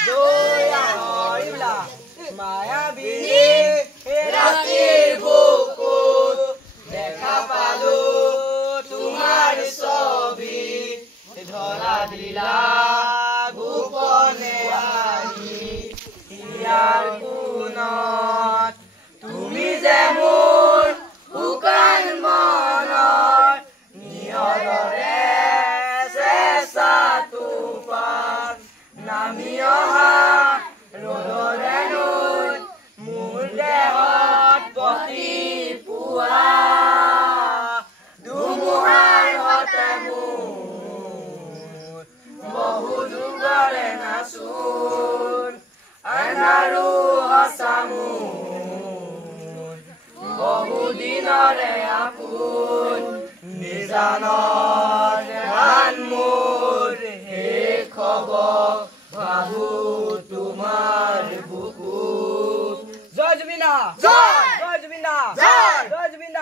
দয়া হইলা মায়াবিনী ৰাতিৰ বুকুত দেখা পালো তোমাৰ ছবি ধৰা দিলা গোপনে আহি ইয়াৰ কোনত তুমি যে মোৰ শুকান মনৰ নিয়ৰৰে চেঁচা তুফান নামি অহা ৰ'দৰে নৈ মোৰ দেহত পতি পুৱা ধুমুহাৰ হতে মোৰ বহু যুগৰে নাচোন আন্ধাৰো সঁচা মোৰ বহু দিনৰে আপোন নিজানৰ ধান মোৰ শেষ হ'ব ভাবো তোমাৰ বুকুত জয় জুবিন দা জয় জয় জুবিন দা জয় জয় জুবিন দা